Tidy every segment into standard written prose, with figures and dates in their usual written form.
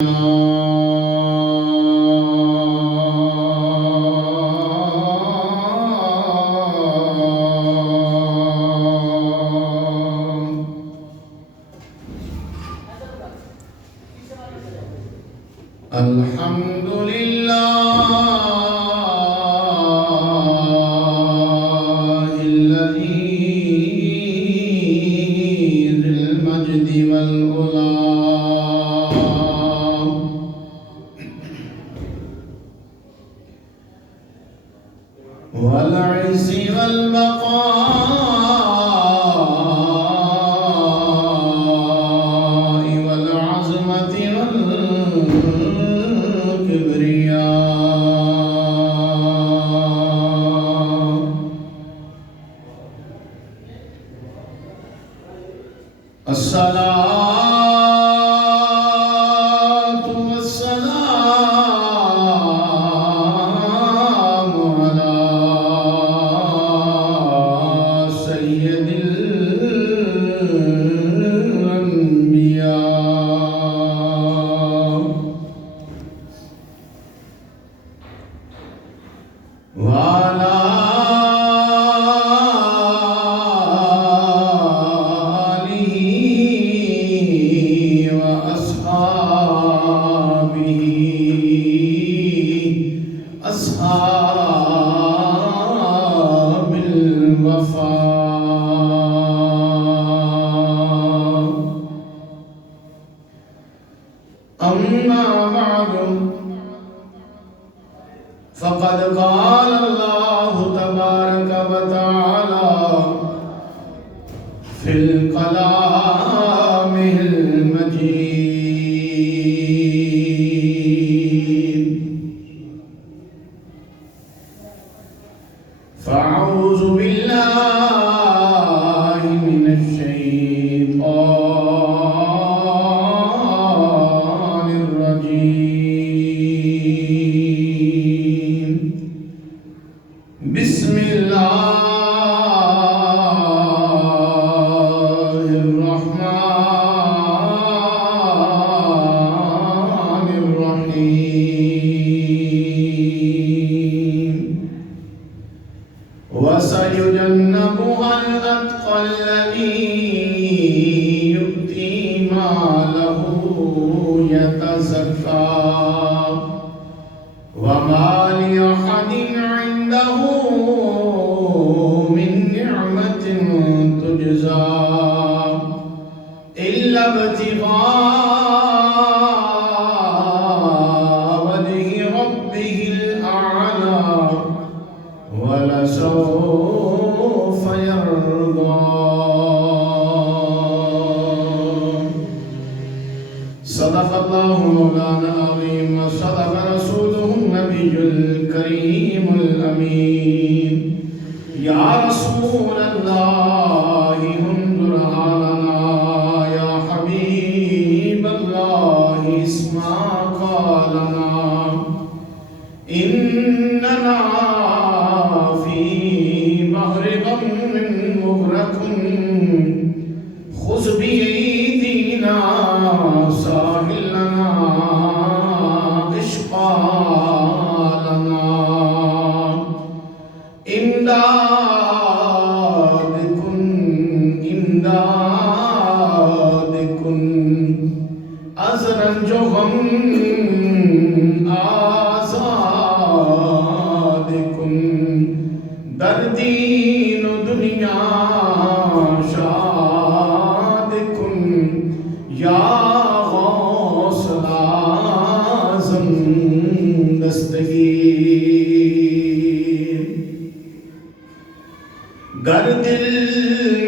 الحمد لله الذي ذي المجد والعلا والعز والبقاء والعظمة والكبرياء. الصلاة والسلام على سيد الأنبياء وعلى أصحاب الوفاء. أما بعد فقد قال الله تبارك وتعالى في الكلام المجيد: فأعوذ بالله من الشيطان الرجيم. بسم الله الرحمن الرحيم. وسيجنبها الأتقى الذي يؤتي ماله يتزكى وما لأحد عنده من نعمة تجزى إلا ابتغاء وجه ربه الأعلى ولسوف يرضى. صدق الله مولانا العظيم وصدق رسوله النبي الكريم الأمين. يا رسول الله انظر حالنا، يا حبيب الله اسمع قالنا. إننا في بحر غم مغرق، خذ بأيدينا ساحلنا إشقالنا. إمداد كن إمداد كن أزرا جو غم آزاد کن. در دین و دنیا شاد کن یا غوث اعظم دستگیر. گر دل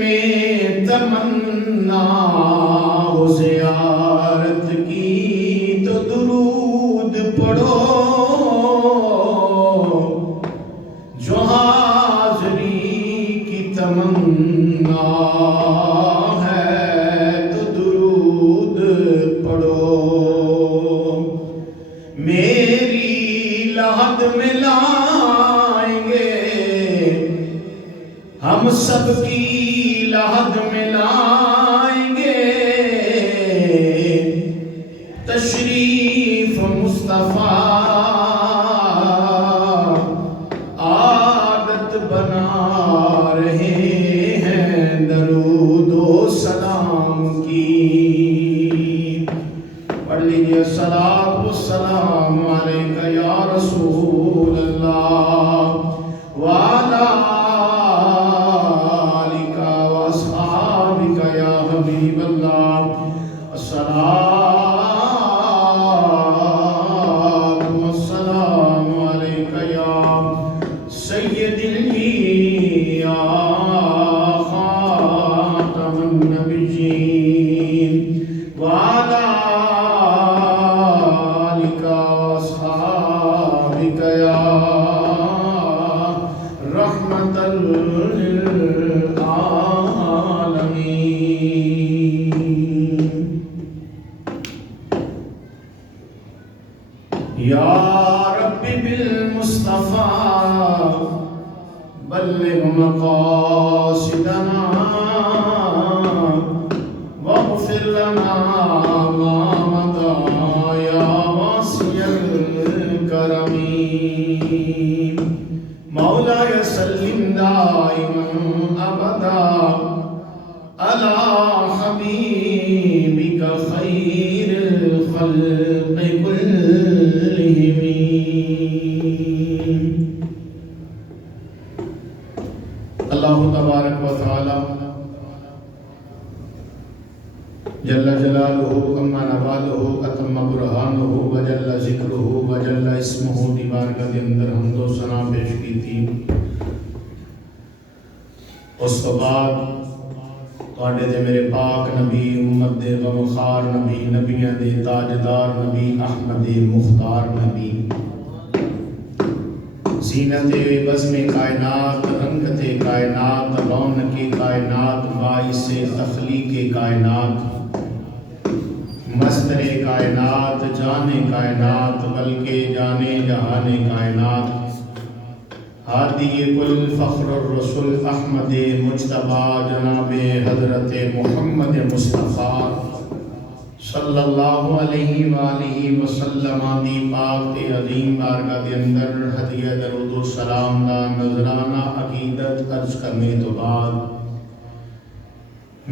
میں تمنا ہو زیارت کی تو درود پڑھو، جو حاضری کی تمنا ہے تو درود پڑھو. میری لحد میں لائیں گے ہم سب کی لحد میں لائیں گے. تشریف مصطفیٰ عادت بنا رہے ہیں درود و سلام کی. پڑھ لیجیے الصلاۃ والسلام علیک یا رسول اللہ وعلی آلک واصحابک یا حبیب اللہ. الصلاۃ یا رب بالمصطفیٰ بلغ مقاصدنا واغفر لنا ما مضى یا واسع الکرم. مولاي سلم دائما ابدا على حبيبك خير الخلق كلهم. اللہ تبارک و تعالی جل جلالہ اما نوالہ اتم برہانہ وجل ذکرہ وجل اسمہ دی بارگاہ دے اندر حمد و ثنا پیش کی تھی. اس کے بعد تواڈے تے میرے پاک نبی امت دے غمخوار نبی نبیاں دے تاجدار نبی احمد مختار نبی زینت بزم کائنات رنگت کائنات رونق کائنات باعث تخلیق کائنات مصدر کائنات جان کائنات بلکہ جانے جہان کائنات ہادی کل فخر الرسول احمد مجتبی جناب حضرت محمد مصطفیٰ صلی اللہ علیہ وآلہ وسلم دی پاک تے عظیم بارگاہ دے اندر ہدیہ درود و سلام دا نذرانہ عقیدت عرض کرنے تو بعد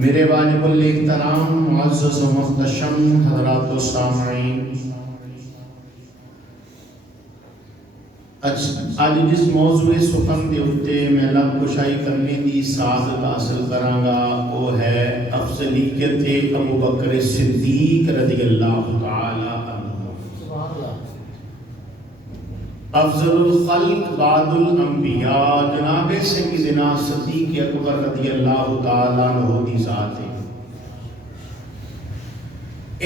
میرے واجب الاحترام معزز و محتشم حضرات و سامعین، آج جس موضوع سخن دے اتے میں لب کشائی کرنے دی سعادت حاصل کراں گا وہ ہے افضلیت ابو بکر صدیق رضی اللہ تعالی عنہ. افضل الخلق بعد الانبیاء جناب سیدنا صدیق اکبر رضی اللہ تعالی عنہ دی ذات ہے.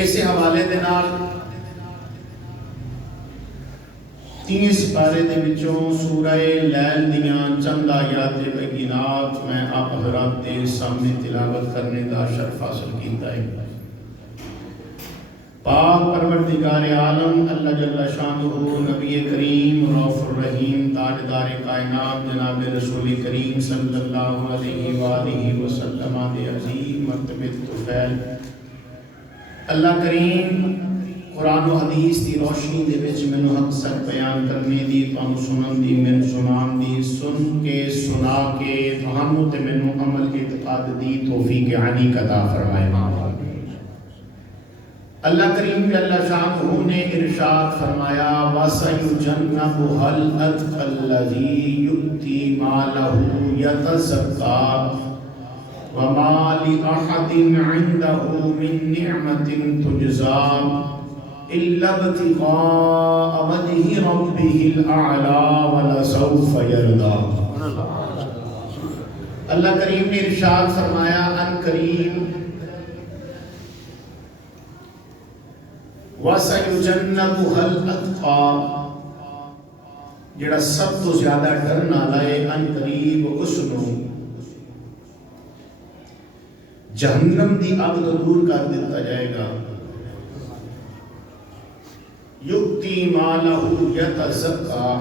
اس حوالے دے نال تین سپارے دے وچوں سورہ لیل دیاں چند آیات بینات میں آپ حضرات دے سامنے تلاوت کرنے دا شرف حاصل کیتا ہے. پاک پروردگار عالم اللہ جل شانہ نبی کریم رؤوف الرحیم تاجدار کائنات جناب رسول کریم صلی اللہ علیہ وآلہ وسلم دے عظیم مرتبے طفیل اللہ کریم قرآن و حدیث دی روشنی دے وچ مینوں حق سچ بیان کرنے دی تانوں سنن دی مینوں سنان دی سن کے سنا کے تانوں تے مینوں عمل کے اعتقاد دی توفیق علی عطا فرمائے. اللہ کریم جل شانہ نے ارشاد فرمایا وَسَيُجَنَّبُهَا الْأَتْقَى الَّذِي يُؤْتِي مَالَهُ يَتَزَكَّىٰ وَمَا لِأَحَدٍ عِندَهُ مِن نِّعْمَةٍ تُجْزَىٰ إِلَّا ابْتِغَاءَ وَجْهِ رَبِّهِ الْأَعْلَىٰ وَلَسَوْفَ يَرْضَىٰ. اللہ کریم نے ارشاد فرمایا ان قریب وَسَيُجَنَّبُهَا الْأَتْقَىٰ جڑا سب تو زیادہ ڈرنا لائے ان قریب اس نو جہنم دی اگ تو دور کر دیتا جائے گا. یُؤْتِی مَالَهُ یَتَزَکَّىٰ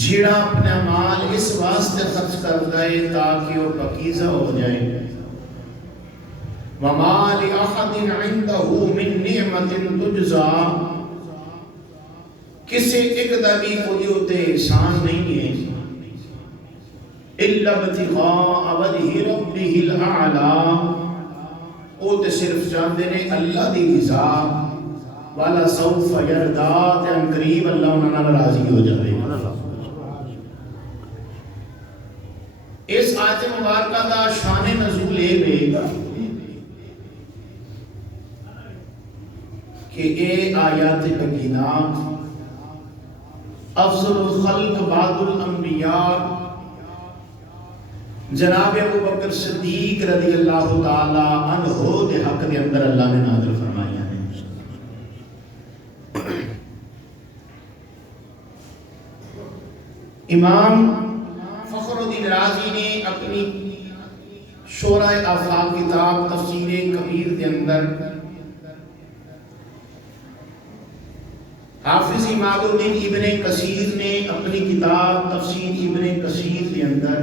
جڑا اپنا مال اس واسطے خرچ کر دائے تاکہ وہ پاکیزہ ہو جائے. وما لأحد عنده من نعمت تجزا، کسی ایک دا بھی کوئی ہوتے احسان نہیں ہے الا ابتغاء وجہ ربہ الاعلی، وہ تے صرف چاہتے ہیں اللہ دی رضا، والا سوف یردا، تے ان قریب اللہ انہاں نال راضی ہو جائے۔ اس آیت مبارکہ دا شان نزول ہے کہ اے آیات بینات افضل الخلق بعد الانبیاء جناب ابو بکر صدیق رضی اللہ تعالی عنہ دے حق دے اندر اللہ نے نازل فرمائی ہیں۔ امام فخر الدین رازی نے اپنی شورۂ آفاق کتاب تفسیر کبیر کے اندر، حافظ اماد الدین ابن کثیر نے اپنی کتاب تفسیر ابن کثیر کے اندر،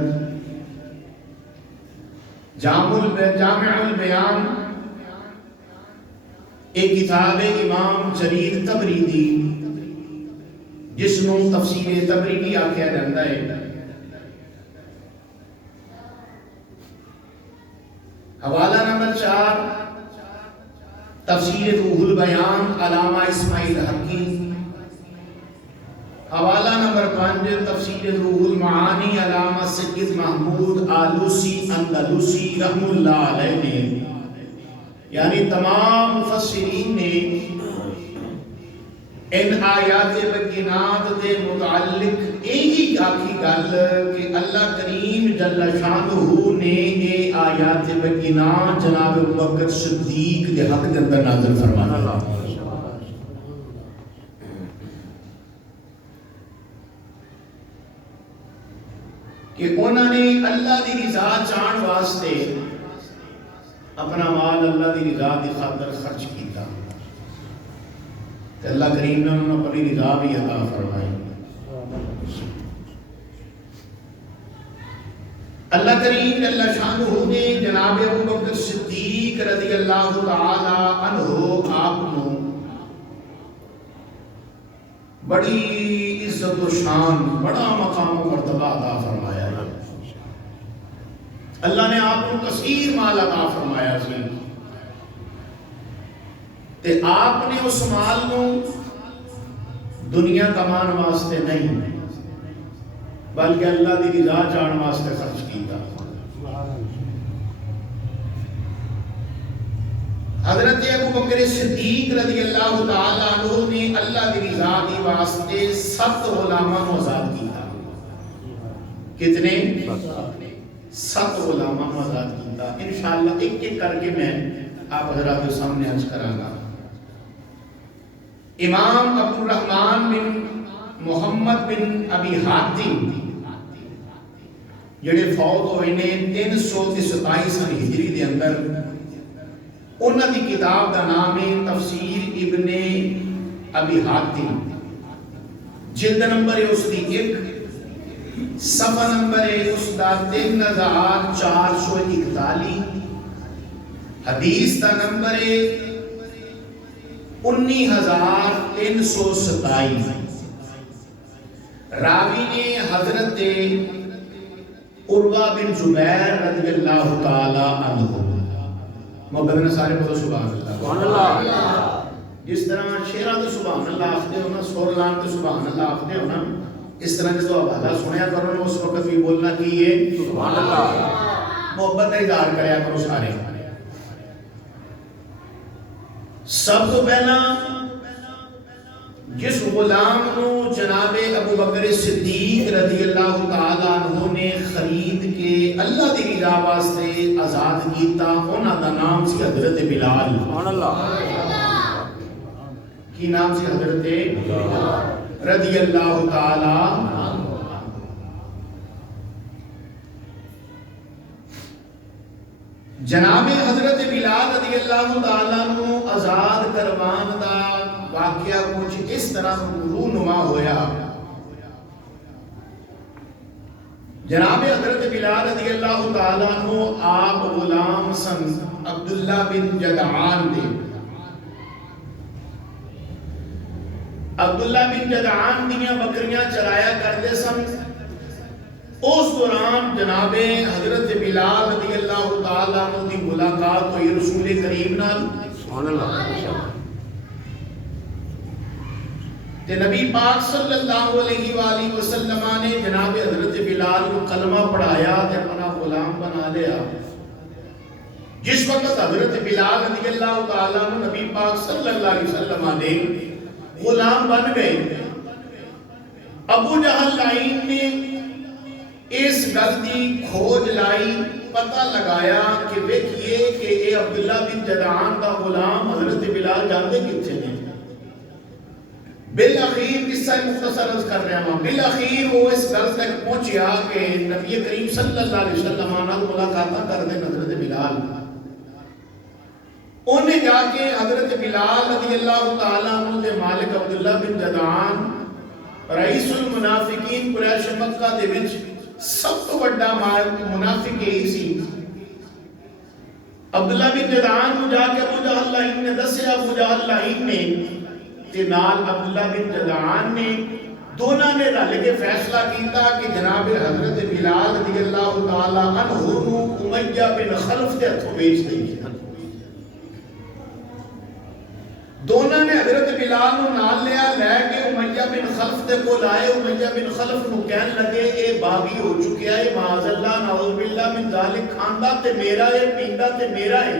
جامع البیان ایک کتاب امام جریر طبری دی جس نو تفسیر طبری بھی آکھیا جاندا ہے، حوالہ نمبر 4 تفسیر روح البیان علامہ اسماعیل حقی، حوالہ نمبر 5 تفسیر روح المعانی علامہ سید محمود آلوسی اندلوسی رحم اللہ علیہ نے، یعنی تمام مفسرین نے ان آیات بینات دے متعلق یہی آکھی گل کہ اللہ کریم جل شانہ نے یہ آیات بینات جناب ابوبکر صدیق دے حق دے اندر نازل فرمایا، کہ انہوں نے اللہ دی رضا چاہن واسطے اپنا مال اللہ دی رضا دی خاطر خرچ کیتا، کہ اللہ کریم نے انہوں نے اپنی رضا بھی عطا فرمائی۔ اللہ کریم اللہ شانہ نے جناب ابوبکر صدیق رضی اللہ تعالی عنہ آپ کو بڑی عزت و شان، بڑا مقام و مرتبہ عطا فرمایا۔ اللہ نے آپ کو کثیر مال عطا فرمایا سی، تے آپ نے اس مال کو دنیا کمان واسطے نہیں بلکہ اللہ دی رضا چاہن واسطے خرچ کیتا۔ حضرت ابوبکر صدیق رضی اللہ تعالی عنہ نے اللہ دی رضا دی واسطے 7 غلاماں کو آزاد کیتا۔ کتنے؟ 7 غلاماں کو آزاد کیتا۔ انشاءاللہ ایک ایک کر کے میں آپ حضرات کے سامنے عرض کراں گا۔ امام عبد الرحمن بن محمد بن ابی حاتم جڑے فوت ہوئے نے 327 ہجری دے اندر، انہاں دی کتاب دا نام ہے تفسیر ابن ابی حاتم، جلد نمبر ہے اس دی 1، صفحہ نمبر ہے اس دا 3441، حدیث دا نمبر ہے 19327، راوی نے حضرت عروہ بن زبیر رضی اللہ تعالی عنہ، محبت نے سارے بولو سبحان اللہ۔ جس طرح شیرہ تو سبحان اللہ آخدے ہونا، سورلان تو سبحان اللہ آخدے ہونا، اس طرح جدو حوالہ سنیا کرو نا اس وقت بھی بولنا کی یہ سبحان اللہ، محبت کا اظہار کریا کرو سارے۔ سب تو پہلا جس غلام کو جناب ابوبکر صدیق رضی اللہ تعالی عنہ نے خرید کے اللہ دی رضا واسطے آزاد کیتا، انہاں دا نام سی حضرت بلال۔ سبحان اللہ، کی نام سی حضرت رضی اللہ تعالی عنہ۔ جناب حضرت بلال رضی اللہ تعالیٰ عنہ آزاد کروان دا واقعہ کچھ اس طرح رونما ہویا۔ جناب حضرت بلال رضی اللہ تعالیٰ عنہ آپ غلام سن، عبداللہ بن جدعان دے عبداللہ بن جدعان دیاں بکریاں چلایا کرتے سن اس دوران جناب حضرت بلال رضی اللہ تعالیٰ عنہ دی ملاقات ہوئی رسول کریم نال سبحان اللہ تے نبی پاک صلی اللہ علیہ وآلہ وسلم نے جناب حضرت بلال کو کلمہ پڑھایا تے اپنا غلام بنا لیا جس وقت حضرت بلال رضی اللہ تعالیٰ عنہ نبی پاک صلی اللہ علیہ وسلم نے غلام بن گئے ابو جہل لائن نے اس گل دی کھوج لائی پتہ لگایا کہ دیکھیے کہ اے عبداللہ بن جدعان دا غلام حضرت بلال جاندے کتنے ہیں بالاخیر قصہ مختصر عرض کر رہا ہوں بالاخیر وہ اس گل تک پہنچیا کہ نبی کریم صلی اللہ علیہ وسلم نال ملاقاتاں کر دے حضرت بلال انہیں جا کے حضرت بلال رضی اللہ تعالیٰ عنہ دے مالک عبداللہ بن جدعان رئیس المنافقین قریش مکہ دے وچ سب تو بڑا منافق یہی سی عبداللہ بن جدعان کو جا کے ابو جہل لائن نے دسیا ابو جہل لائن نے تے نال عبداللہ بن جدعان نے دونوں نے رل کے فیصلہ کیتا کہ جناب حضرت بلال رضی اللہ تعالی عنہ نو امیہ بن خلف دے ہتھوں بیچ دئیے دونوں نے حضرت بلال نو نال لیا لے کے امیہ بن خلف دے کو لائے امیہ بن خلف نو کہن لگے اے باغی ہو چکیا ہے معاذ اللہ نعوذ باللہ من ذالک کھاندا تے میرا ہے پیندا تے میرا ہے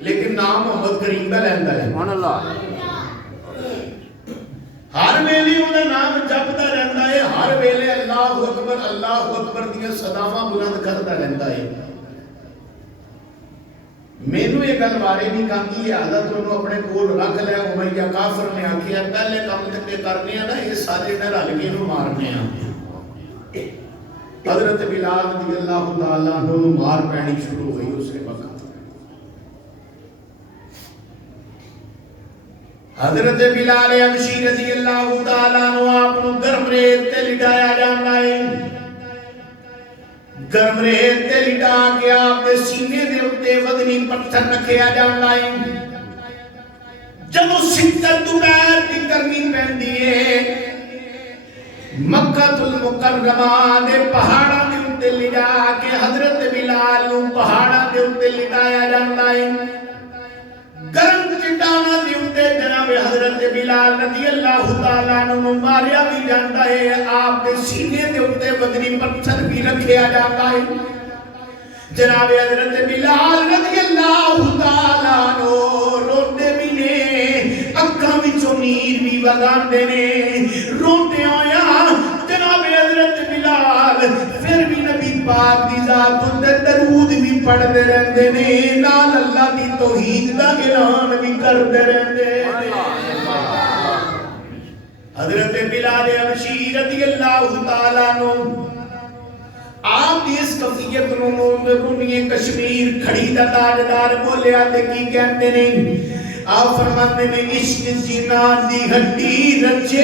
لیکن نام محمد کریم دا لیندا ہے سبحان اللہ ہر ویلے انہاں نام جپدا رہندا ہے ہر ویلے اللہ اکبر دیاں صداواں بلند کردا رہندا ہے مینوں یہ گل بارے نہیں کہندی عادت انہوں اپنے کول رکھ لیا امیہ کافر نے آکھیا پہلے کم تے کرنے ہیں نا یہ سارے نے رل کے انہوں مارنے ہیں حضرت بلال رضی اللہ تعالیٰ عنہ مار پینی شروع ہوئی اس وقت حضرت بلال حبشی رضی اللہ تعالیٰ عنہ آپ کو گرم ریت تے لٹایا جانا ہے گرم ریت تے لٹا کے آپ دے سینے دے اتے ودنی پتھر رکھیا جانا ہے جب اس شدت دوپہر کی گرمی پہندی ہے مکہ المکرمہ دے پہاڑاں دے اتے لٹا کے حضرت بلال نو پہاڑاں دے اتے لٹایا جانا ہے گرم چٹانا دی اتے جناب حضرت بلال رضی اللہ تعالیٰ عنہ ماریا بھی جاتا ہے آپ کے سینے دے اتے بدنی پتھر بھی رکھیا جاتا ہے جناب حضرت بلال رضی اللہ تعالیٰ عنہ روتے بھی نے اکھاں وچوں نیر بھی وگاندے نے روتے ہویا جناب حضرت بلال پھر بھی نبی پاک دی ذات اندے درود بھی پڑھتے رہندے نے نال اللہ دی توحید دا اعلان بھی کرتے رہندے حضرت بلال حبشی رضی اللہ تعالیٰ عنہ آپ دی اس کفیت نونیے کشمیر کھڑی دا تاجدار بولیا تے کی کہتے نے آپ فرماتے نے عشق جینا دی ہڈی رچے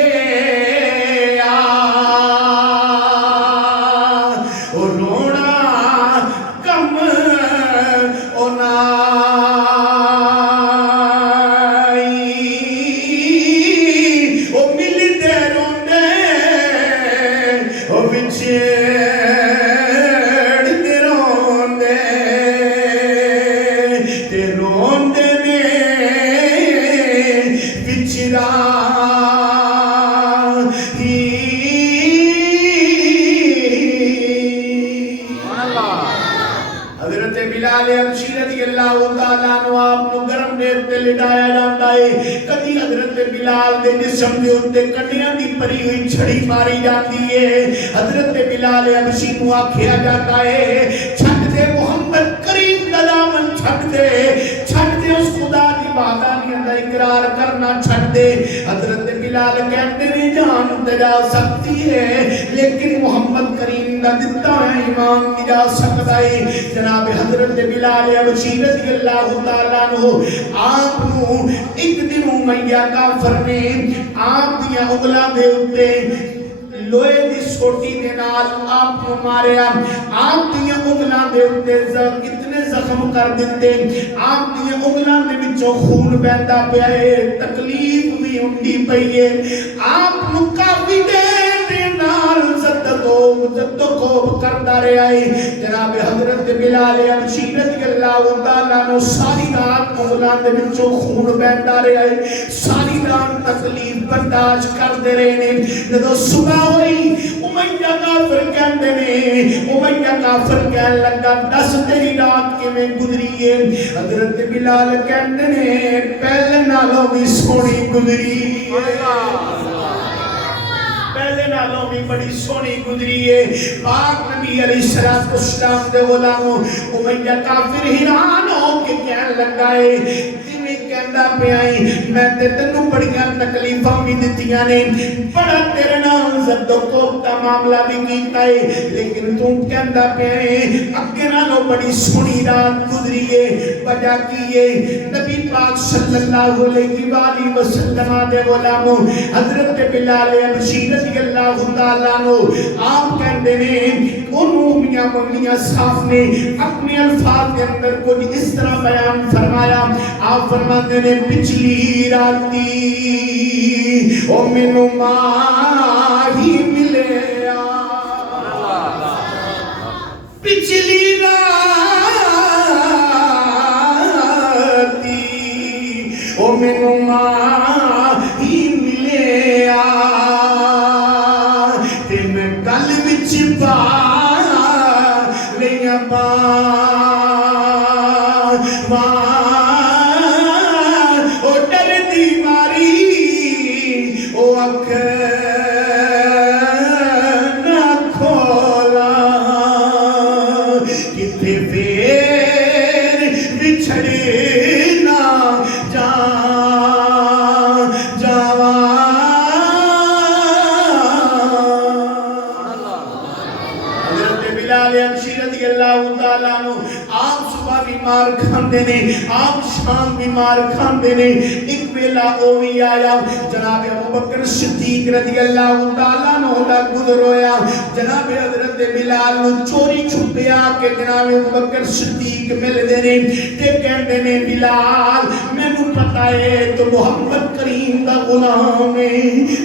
جسم دے اتے کنیاں دی پری ہوئی چھڑی ماری جاتی ہے حضرت بلال حبشی کو آکھیا جاتا ہے چھٹ دے محمد کریم دا دامن چھٹ دے اس خدا دی وحدانیت دا اقرار کرنا چھٹ دے حضرت بلال کہتے ہیں جان تے جا سکتی ہے لیکن محمد کریم دا دتا ہے ایمان نہیں جا سکتا ہے جناب حضرت بلال حبشی رضی اللہ تعالیٰ عنہ آپ نو ایک دن امیہ کافر نے آپ دیا اگلا دے اتے لوہے دی سوٹی دے نال آپ کو ماریا آپ دیاں انگلاں دے اتے اتنے زخم کر دیتے آپ دیاں انگلاں دے وچوں خون بہندا پیا ہے تکلیف بھی ہوندی پئی ہے آپ نو کافی دیر نال زد و کوب کرتا رہا ہے جناب حضرت بلال حبشی رضی اللہ تعالیٰ عنہ ساری رات انگلاں دے وچوں خون بہندا رہا ہے ساری رات تکلیف برداشت کرتے رہے نے جدوں صبح ہوئی امیہ کافر کہندے نے امیہ کافر کہن لگا دس تیری رات کیویں گزری ہے حضرت بلال کہندے نے پہلے نالوں بھی سونی گزری پہلے نالوں بھی بڑی سونی گزری ہے پاک نبی علیہ السلام دے غلاموں امیہ کافر حیران ہو کے کہن لگا ہے تیویں کہندا پیائی میں تے تینوں بڑیاں تکلیفاں بھی دتیاں نے بڑا تیرے نال زد و کوب دا معاملہ بھی کیتا ہے لیکن تو کہندا پیائی اگے نالوں بڑی سونی رات گزری ہے وجہ کی ہے نبی پاک صلی اللہ علیہ وآلہ وسلم دے غلاموں حضرت بلال حبشی رضی اللہ تعالیٰ عنہ آپ کہندے نے انہوں میاں صاحب نے اپنے الفاظ کے اندر کچھ اس طرح بیان فرمایا آپ فرماتے نے پچھلی راتی او مینوں ماہی ملیا پچھلی راتی او مینوں ماہی ملیا تے میں گل وچ پا لیاں او ڈر دی ماری او اکھ نہ کھولا کتے پھر بچھڑے نہ جاواں حضرت بلال حبشی رضی اللہ تعالیٰ عنہ آپ صبح بیمار کھاندے نے آپ شام بیمار کھاندے نے ایک ویلا اوہی آیا جناب ابوبکر صدیق رضی اللہ تعالیٰ عنہ دا گزر ہویا جناب حضرت بلال نو چوری چھپیا کہ جناب ابوبکر صدیق مل دے نے تے کہندے نے بلال مینوں پتہ ہے تو محمد کریم دا غلام ہے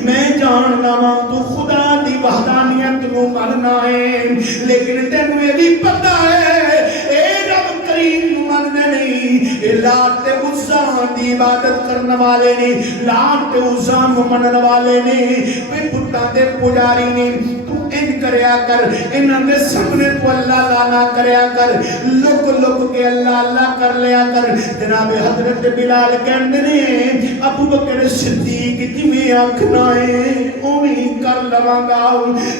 میں جاندا ہاں تو خدا دی وحدانیت نو مننا ہے لیکن تینوں یہ بھی پتہ ہے اے رب کریم مننے نہیں اے لات تے عزا دی عبادت کرنے والے نے لات تے عزا منن والے نے پہ پتاں دے پجاری نے تو ان کریا کر انہاں دے سامنے تو اللہ لانا کریا کر لک کے اللہ اللہ کر لیا کر جناب حضرت بلال کہندے نے ابوبکر صدیق جویں آکھنا ہے اوویں کر لواں گا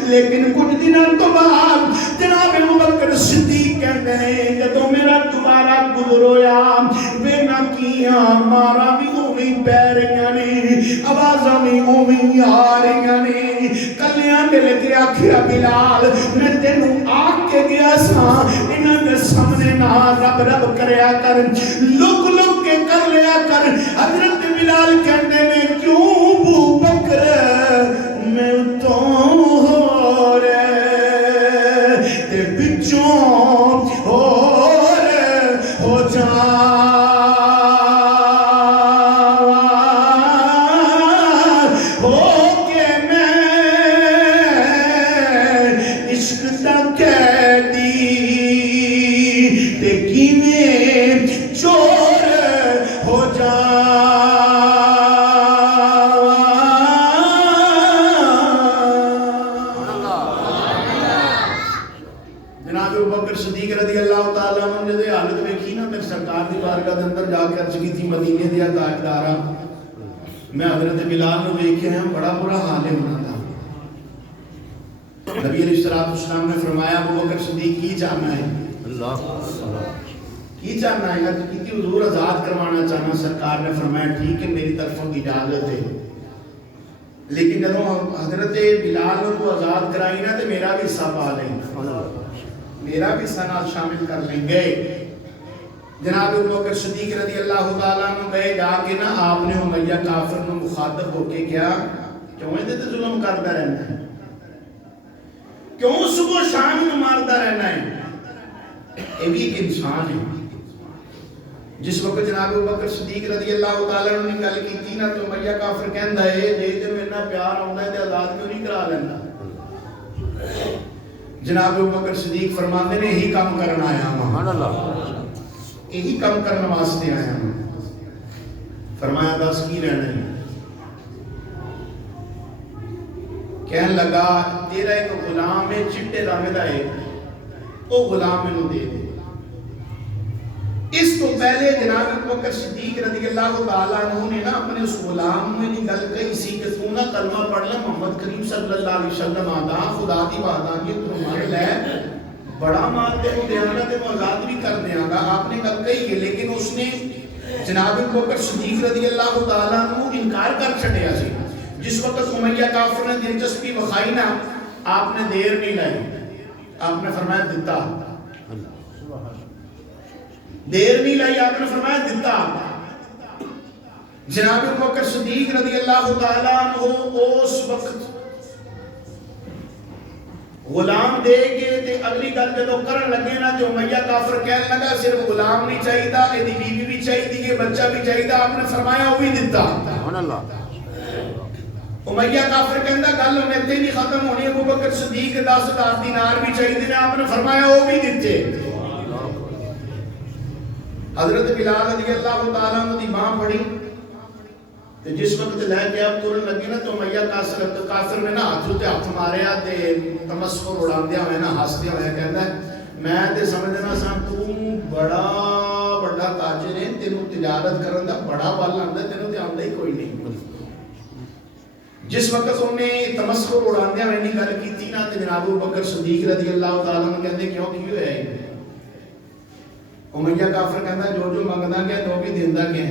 لیکن کچھ دنوں تو بعد جناب ابوبکر صدیق کہندے نے جدوں میرا دوبارہ گزر ہویا وے نہ کیاں مارا بھی اوویں پے رہیاں نے آوازاں بھی اوویں آ رہیاں نے کلیاں دے لے کے آکھیا بلال میں تینوں آکھ کے گیا سا انہاں دے سامنے نہ رب رب کریا کر لک کے کر لیا کر حضرت بلال کہندے نے کیوں ابو بکر میں تو ہو رہے تے بچوں ہو جا ہو کے میں عشق دا قیدی تے کیویں چور ہو جا جناب ابوبکر صدیق رضی اللہ تعالیٰ عنہ نے حالت ویکھی نا میرے سرکار دی بارگاہ دے اندر جا کے عرض کی تھی مدینے دیا تاجدارا میں حضرت بلال نو ویکھیا ہوں بڑا برا حال ہے انہاں دا نبی علیہ السلام نے فرمایا ابوبکر صدیق کی چاہنا ہے اللہ کی چاہنا ہے تو کیونکہ حضور آزاد کروانا چاہنا سرکار نے فرمایا ٹھیک ہے میری طرفوں کی اجازت ہے لیکن جب حضرت بلال کو آزاد کرائی نا تو میرا بھی حصہ پا لیں میرا بھی سنات شامل کر لیں گے جناب ابوبکر صدیق رضی اللہ تعالیٰ عنہ گئے جا کے نا آپ نے امیہ کافر نے مخاطب ہو کے کیا کیوں تے ظلم کرتا رہنا ہے کیوں صبح شام نو ماردا رہنا ہے؟ یہ بھی ایک انسان ہے. جس وقت جناب ابوبکر صدیق رضی اللہ تعالیٰ عنہ نے گل کیتی نا تو امیہ کافر کہندا ہے جے تینوں اتنا پیار آوندا ہے تے آزاد کیوں نہیں کرا لیندا؟ جناب ابوبکر صدیق فرماندے نے یہی کام کرنا آیا ہوں. سبحان اللہ. یہی کام کرنے واسطے آیا ہوں. فرمایا دس کی رہنا ہے؟ کہنے لگا تیرا ایک غلام ہے چٹے رنگ دا ہے وہ غلام مینوں دے دے. اس تو پہلے جناب ابوبکر صدیق رضی اللہ تعالیٰ عنہ نے نا اپنے اس غلام میں نے گل کہی سی کہ تو نا کلمہ پڑھ لے محمد کریم صلی اللہ علیہ وسلم آدھا خدا دی وعدہ یہ تو مان لے بڑا مال دے وہ دیاں گا تے وہ آزاد بھی کر دیاں گا. آپ نے گل کہی ہے لیکن اس نے جناب ابوبکر صدیق رضی اللہ تعالیٰ عنہ انکار کر چھڑیا سی. جس وقت امیہ کافر نے دلچسپی بخائی نا آپ نے دیر نہیں لائی. آپ نے فرمایا دیتا. دیر نہیں لائی آپ نے فرمایا دیتا. جناب ابوبکر صدیق رضی اللہ تعالیٰ عنہ اس وقت غلام دے کے تے اگلی گل جدو کرن لگے نا تو امیہ کافر کہنے لگا صرف غلام نہیں چاہیے دا یہ بیوی بھی چاہیے یہ بچہ بھی چاہیے. آپ نے فرمایا وہ بھی دیتا. سبحان اللہ. امیہ کافر کہندا گل ہن ایتھے نہیں ختم ہونی. ابوبکر صدیق 10,000 دینار بھی چاہیے نے آپ نے فرمایا وہ بھی دیتے. حضرت بلال رضی اللہ تعالیٰ عنہ دی ماں پڑی تے جس وقت لے کے اب ترن لگے نا تو امیہ کافر نے نا ہاتھ تے ہاتھ ماریا تے تمسخر اڑاندیا ہوئے نا ہسدیا ہوئے کہندا میں تے سمجھنا سا تو بڑا بڑا تاجر ہے تینوں تجارت کرن دا بڑا بل آندا تینوں تے آندا ہی کوئی نہیں. جس وقت انہیں تمسخر اڑاندیا ہوئے نہیں گل کیتی نا تے جناب ابوبکر صدیق رضی اللہ تعالیٰ عنہ کہندے کیوں کی ہویا ہے؟ امیہ کافر کہندا جو جو منگدا گیا تو بھی دیندا گیا.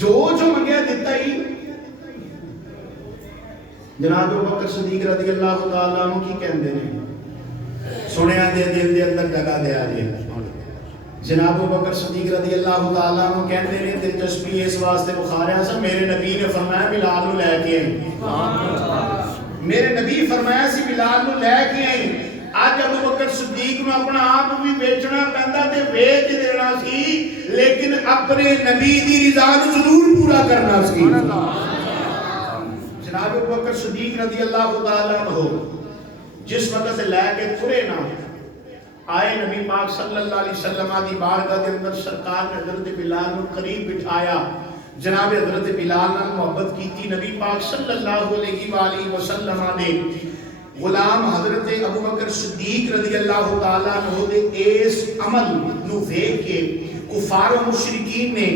جو جو منگیا دیتا ہی. جناب ابوبکر صدیق رضی اللہ تعالیٰ عنہ کی کہندے نے سنیا دے دل دے اندر جگہ دے آ رہی ہے. جناب ابوبکر صدیق رضی اللہ تعالیٰ عنہ کہندے نے دلچسپی اس واسطے بخاریا سا میرے نبی نے فرمایا بلال نو لے کے آئی. میرے نبی فرمایا سی بلال نو لے کے آئی. آج ابوبکر صدیق نو اپنا آپ بھی بیچنا پیندا تے بیچ دینا سی لیکن اپنے نبی دی رضا نو ضرور پورا کرنا سی. جناب ابوبکر صدیق رضی اللہ تعالیٰ عنہ جس وقت سے لے کے تھرے نا آئے نبی پاک صلی اللہ علیہ وسلم دی بارگاہ کے اندر سرکار نے حضرت بلال نو قریب بٹھایا. جناب حضرت بلال نے محبت کی نبی پاک صلی اللہ علیہ وآلہ وسلم نے غلام حضرت ابوبکر صدیق رضی اللہ تعالیٰ عنہ دے اس عمل نو دیکھ کے کفار و مشرکین نے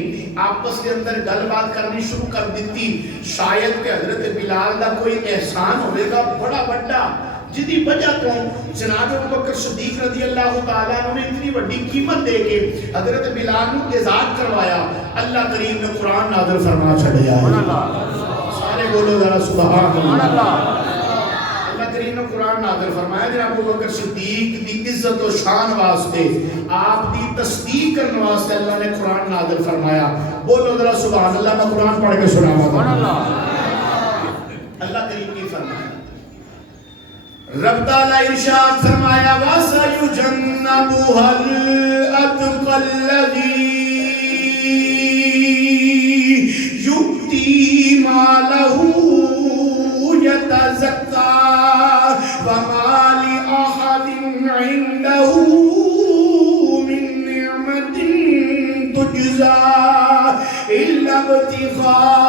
آپس کے اندر گل بات کرنی شروع کر دیتی. شاید کہ حضرت بلال دا کوئی احسان ہوئے گا بڑا بڑا جدی وجہ تو جناب ابوبکر صدیق رضی اللہ تعالیٰ عنہ نے اتنی بڑی قیمت دے کے حضرت بلال نو آزاد کروایا. اللہ کریم نے قرآن نازل فرما چھڑیا ہے. سارے بولو ذرا سبحان اللہ. کریم نے قرآن نازل فرمایا جناب ابوبکر صدیق دی عزت و شان واسطے آپ دی تصدیق کرنے واسطے اللہ نے قرآن نازل فرمایا. بولو ذرا سبحان اللہ. میں قرآن پڑھ کے سناواں. سبحان اللہ. اللہ کریم کی فرمایا رب تعالی ارشاد فرمایا وَسَيُجَنَّبُهَا الْأَتْقَى الَّذِي يُؤْتِي مَالَهُ يَتَزَكَّى وَمَا لِأَحَدٍ عِندَهُ مِن نِّعْمَةٍ تُجْزَى إِلَّا ابْتِغَاءَ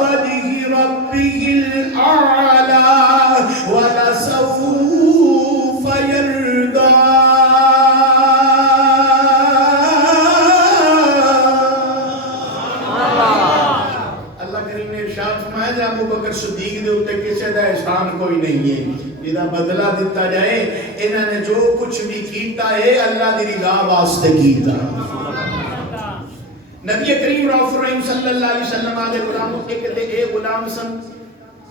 وَجْهِ رَبِّهِ الْأَعْلَى وَلَسَوْفَ يَرْضَى. ابوبکر صدیق دے اوتے کسے دا احسان کوئی نہیں ہے جدا بدلہ دیتا جائے. انہاں نے جو کچھ بھی کیتا ہے اللہ دی رضا واسطے کیتا. نبی کریم رؤوف الرحیم صلی اللہ علیہ وسلم دے غلام ایک تے اے غلام سن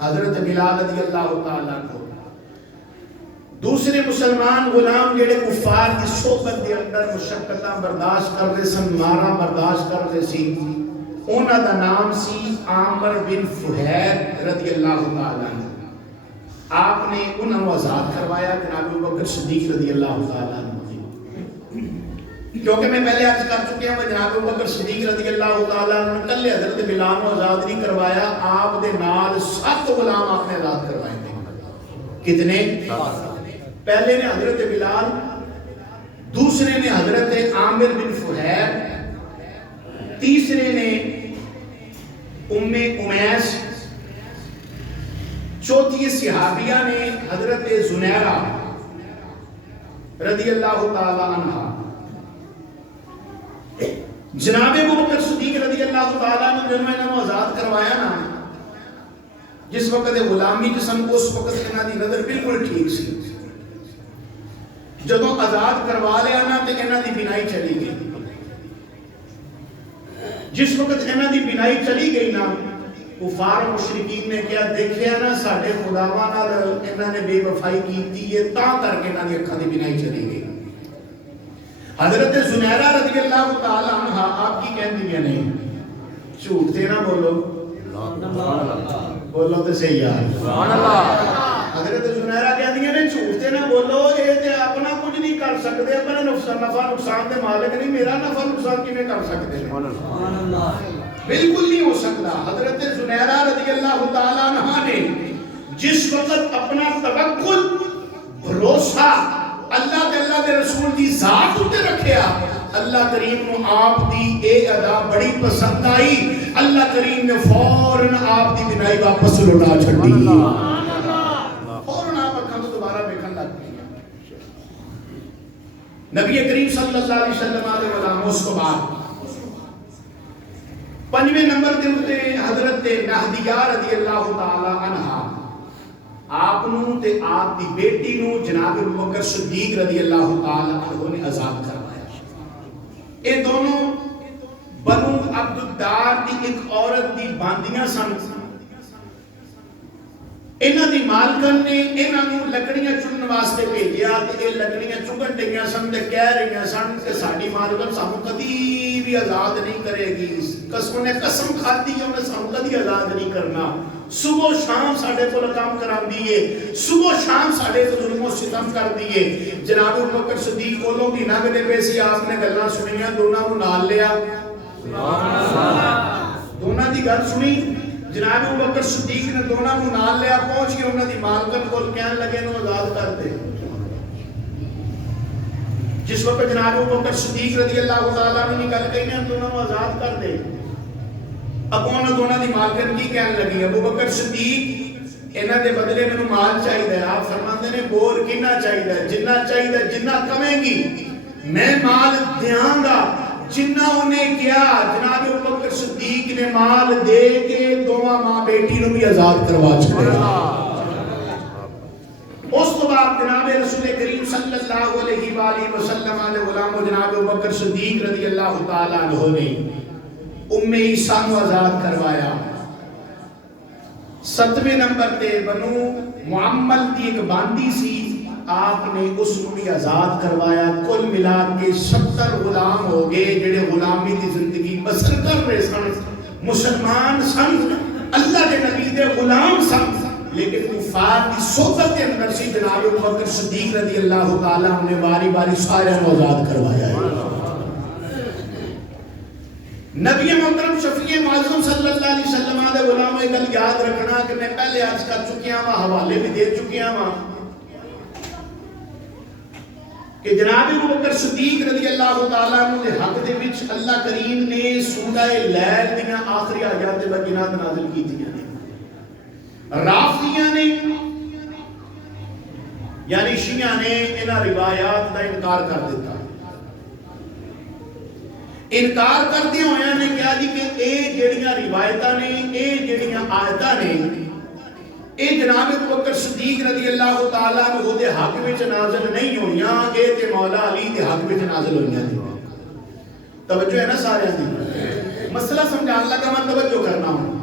حضرت بلال رضی اللہ تعالیٰ عنہ. دوسرے مسلمان غلام جڑے کفار دی صحبت دے اندر مشقتاں برداشت کر رہے سن مارا برداشت کر رہے سی. انہاں دا نام سی عامر بن فہیر رضی اللہ تعالیٰ عنہ. آپ نے انہوں نے آزاد کروایا جناب ابوبکر صدیق رضی اللہ تعالیٰ عنہ، کیونکہ میں پہلے عرض کر چکے ہیں جناب ابوبکر صدیق رضی اللہ تعالیٰ عنہ کلے حضرت بلال کو آزاد نہیں کروایا، آپ دے نال 7 غلام آپ نے آزاد کروائے تھے۔ کتنے؟ پہلے نے حضرت بلال، دوسرے نے حضرت عامر بن فہیر، تیسرے نے ام امیس، چوتھی صحابیہ نے حضرت زنیرہ رضی اللہ تعالی عنہ۔ جناب ابوبکر صدیق رضی اللہ تعالی عنہ جب میں نے آزاد کروایا نا، جس وقت غلامی جسم کو اس وقت انہاں دی نظر بالکل ٹھیک سی، جدوں آزاد کروا لیا نا تے انہاں دی بینائی چلی گئی۔ جس وقت انہاں دی بینائی چلی گئی نا، کفار مشرکین نے کیا دیکھیا نا ساڈے خداواں نال انہاں نے بے وفائی کیتی ہے، تاں کر کے انہاں دی اکھاں دی بینائی چلی گئی۔ حضرت زنیرہ رضی اللہ تعالی عنہ آپ کی کہندی ہے نہیں، جھوٹ تے نہ بولو، بولو تے صحیح یار سبحان اللہ۔ حضرت زنیرہ کہندی ہے جھوٹ تے نہ بولو، اے تے اپنا کچھ نہیں کر سکتے، اپنا نفع نقصان دے مالک نہیں، میرا نفع نقصان کیویں کر سکتے؟ سبحان اللہ، بالکل نہیں ہو سکتا۔ حضرت زنیرہ رضی اللہ تعالی عنہ نے جس وقت اپنا توکل، بھروسہ اللہ کے رسول دی ذات اتے رکھیا، اللہ کریم کو آپ دی اے ادا بڑی پسند آئی، اللہ کریم نے فوراً آپ دی بنائی واپس لوٹا چھڑی، فوراً آپ اکھاں تو دوبارہ دیکھن لگ گئی۔ نبی کریم صلی اللہ علیہ وسلم علیہ وسلم اس کو بعد 5ویں نمبر دے اتے حضرت مہدیہ رضی اللہ تعالی عنہ، آپ نو تے آپ دی بیٹی نو جناب ابوبکر صدیق رضی اللہ تعالی عنہ نے آزاد کروایا۔ اے دونوں بنو عبد الدار دی ایک عورت دی باندیاں سن، انہاں دی مالکن نے انہاں نو لکڑیاں چنن واسطے بھیجیا تے اے لکڑیاں چگن ڈیاں سن تے کہہ رہی سن کہ ساڈی مالکن سانو کدی بھی آزاد نہیں کرے گی، قسم نے قسم کھاتی ہے انہیں سانو کدی آزاد نہیں کرنا، صبح شام ساڈے کول کام کران دیئے، صبح شام ساڈے تے ظلم و ستم کر دیئے۔ جناب ابوبکر صدیق کولوں بھی نہ گدے پیسی، آپ نے گلاں سنیاں، دونوں کو نال لیا، دونوں دی گل سنی، جناب ابوبکر صدیق نے دونوں کو نال لیا، پہنچ کے انہاں دی مالکن کول کہن لگے نو آزاد کر دے۔ جس وقت جناب ابوبکر صدیق رضی اللہ تعالیٰ عنہ نے گل کہی نے دونوں کو آزاد کر دے، اگوں نہ دونوں دی مالکن کی کہن لگی، ابوبکر صدیق انہاں دے بدلے میں مال چاہیے، آپ فرماندے نے بول کتنا چاہیے، جنہ چاہیے جنہ کمیں گی میں مال دیاں گا، جنہ انہیں کیا۔ جناب ابوبکر صدیق نے مال دے کے دونوں ماں بیٹی نو بھی آزاد کروا چھوڑا۔ اس تو بعد جناب رسول کریم صلی اللہ علیہ وآلہ وسلم علیہ غلام و جناب ابوبکر صدیق رضی اللہ تعالی عنہ نے ام عیسیٰ کو آزاد کروایا۔ 7ویں نمبر تے بنو معمل دی ایک باندی سی، آپ نے اس کو بھی آزاد کروایا۔ کل ملا کے 70 غلام ہو گئے جڑے غلامی دی زندگی بسر کر رہے سن، مسلمان سن، اللہ کے نبی دے غلام سن، لیکن کفار کی صحبت کے اندر سی۔ جناب ابوبکر صدیق رضی اللہ تعالیٰ عنہ نے باری باری سارے کو آزاد کروایا ہے۔ نبی محترم شفیع معظم صلی اللہ علیہ وسلم دے غلاموں گل یاد رکھنا کہ میں پہلے عرض کر چکیا ہاں، حوالے بھی دے چکیا ہاں کہ جناب ابوبکر صدیق رضی اللہ تعالیٰ عنہ دے حق دے وچ اللہ کریم نے سورہ لیل دیاں آخری آیات بینات نازل کی تھی۔ رافضیاں نے یعنی شیعہ نے انہاں روایات کا انکار کر دیتا، انکار کرتے ہوئے نے کیا دی کہ اے جڑیاں روایتاں نے، اے جڑیاں آیتاں نے، اے جناب ابوبکر صدیق رضی اللہ تعالیٰ عنہ دے حق وچ نازل نہیں ہوئیاں، اے تے مولا علی دے حق وچ نازل ہوئیاں تھی۔ توجہ ہے نا سارے دی؟ مسئلہ سمجھان لگا میں توجہ کرنا ہوں۔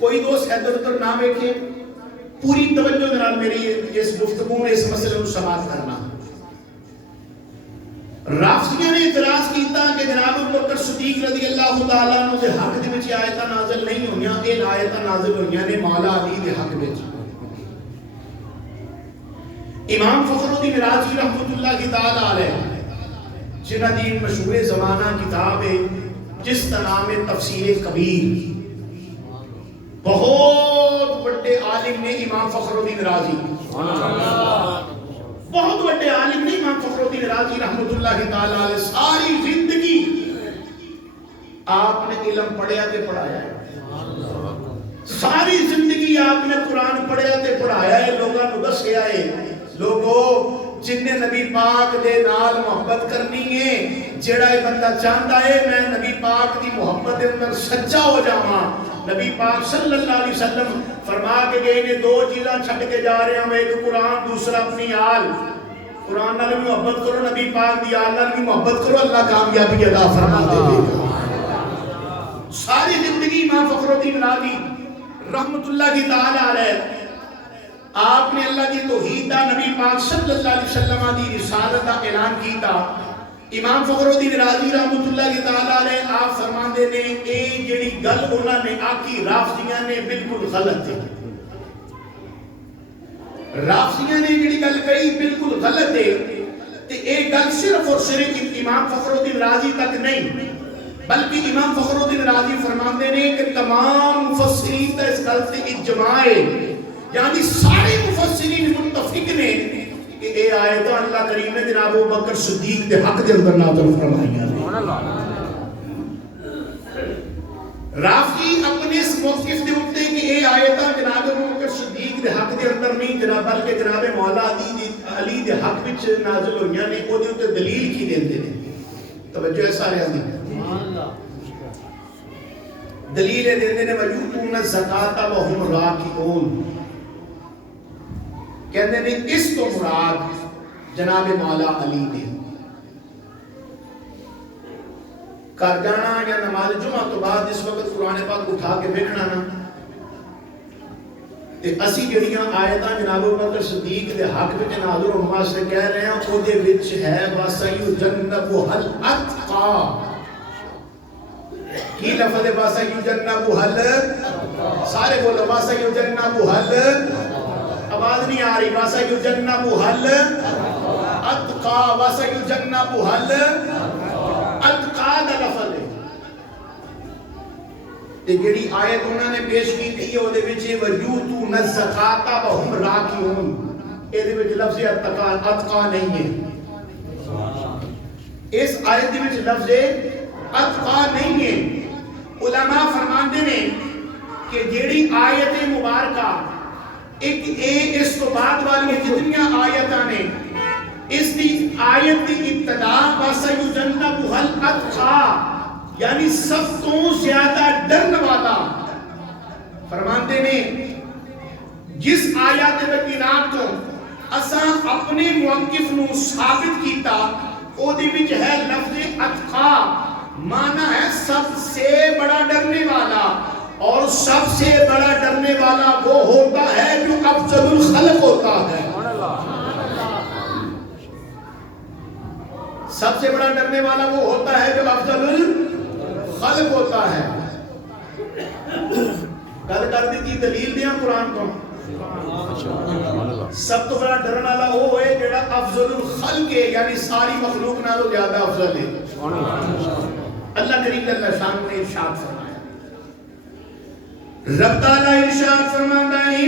کوئی دوست ادھر ادھر نہ بیٹھے، پوری توجہ دنال میری اس گفتگو میں اس مسئلے کو سماعت کرنا۔ رافضیاں نے اعتراض کیتا کہ جناب ابوبکر صدیق رضی اللہ تعالیٰ عنہ دے حق دے وچ آیتاں نازل نہیں ہوئیاں، اے آیتاں نازل ہوئیاں نے مولا علی دے حق وچ۔ امام فخر الدین رازی رحمۃ اللہ تعالی علیہ جنہ دی مشہور زمانہ کتاب ہے جس کا نام ہے تفسیر کبیر، بہت بڑے عالم نے امام فخر الدین رازی، بہت بڑے عالم نے امام فخر الدین رازی رحمۃ اللہ تعالی علیہ، ساری زندگی آپ نے علم پڑھیا تے پڑھایا ہے، ساری زندگی آپ نے قرآن پڑھیا تے پڑھایا ہے، لوگوں کو دسیا ہے، لوگو جن نے نبی پاک دے نال محبت کرنی ہے، جیڑا یہ بندہ چاہتا ہے میں نبی پاک دی محبت دے اندر سچا ہو جاواں، نبی پاک صلی اللہ علیہ وسلم فرما کے گئے نے دو چیزاں چھڈ کے جا رہے ہیں، ایک قرآن دوسرا اپنی آل، قرآن نال بھی محبت کرو، نبی پاک دی آل نال بھی محبت کرو، اللہ کامیابی عطا فرما دے گا۔ ساری زندگی امام فخر الدین رازی رحمت اللہ کی تعالی علیہ آپ نے اللہ کی توحید دا، نبی پاک صلی اللہ علیہ وسلم دی رسالت دا اعلان کیتا۔ امام فخر الدین رازی رحمت اللہ کی تعالی علیہ آپ فرماندے نے اے جڑی گل انہاں نے آکی رافضیاں نے بالکل غلط ہے، رافضیاں نے جڑی گل کہی بالکل غلط ہے، تے اے گل صرف اور صرف امام فخر الدین رازی تک نہیں بلکہ امام فخر الدین رازی فرماندے نے کہ تمام مفسرین کا اس گل سے اجماع ہے، یعنی سارے مفسرین متفق نے کہ اے آیتاں اللہ کریم نے جناب ابوبکر صدیق دے حق دے اندر نازل فرمائیاں نے۔ رافضی اپنے اس موقف دے اوپر کہ اے آیتاں جناب ابوبکر صدیق دے حق دے اندر نہیں جناب بلکہ جناب مولا علی دے حق وچ نازل ہوئیاں نے، او دے اوپر دلیل کی دیندے نے؟ توجہ ہے سارے دی دلیل دیندے نے وَيُؤْتُونَ الزَّكَاةَ وَهُمْ رَاكِعُونَ، کہتے ہیں اس تو مراد جناب مولا علی نے کر جانا یا نماز جمعہ تو بعد اس وقت قرآن پاک اٹھا کے بیٹھنا نا تے اسی جڑیاں آیتاں جناب ابوبکر صدیق دے حق وچ نازل ہون واسطے کہہ رہے ہیں او دے وچ ہے وَسَيُجَنَّبُهَا الْأَتْقَى، کی لفظ ہے وَسَيُجَنَّبُهَا الْأَتْقَى، سارے بولو وَسَيُجَنَّبُهَا الْأَتْقَى، آواز نہیں آ رہی، وَسَيُجَنَّبُهَا الْأَتْقَى، وَسَيُجَنَّبُهَا الْأَتْقَى دا لفظ ہے۔ تے جڑی آیت انہوں نے پیش کی تھی وہ دے وچ وَيُؤْتُونَ الزَّكَاةَ وَهُمْ رَاكِعُونَ، اے دے وچ لفظ اتقا نہیں ہے، اس آیت دے وچ لفظ اتقا نہیں ہے۔ علماء فرماندے نے کہ جڑی آیت مبارکہ ایک اس کو بعد والی جتنیاں آیتاں نے اس دی آیت دی ابتدا وَسَيُجَنَّبُهَا الْأَتْقَى یعنی سب تو زیادہ ڈرن والا، فرماتے نے جس آیات بینات کو اساں اپنے موقف نو ثابت کیتا او دی وچ ہے لفظ اتقا، معنی ہے سب سے بڑا ڈرنے والا، اور سب سے بڑا ڈرنے والا وہ ہوتا ہے جو افضل الخلق ہوتا ہے، سب سے بڑا ڈرنے والا وہ ہوتا ہے جو افضل الخلق ہوتا ہے۔ گل کر دی کی دلیل دیاں قرآن کو، سب تو بڑا ڈرن والا وہ ہے جڑا افضل الخلق ہے، یعنی ساری مخلوق نالوں زیادہ افضل ہے۔ اللہ کریم اللہ شان نے ارشاد فرمایا، رب تعالی ارشاد فرماتا ہے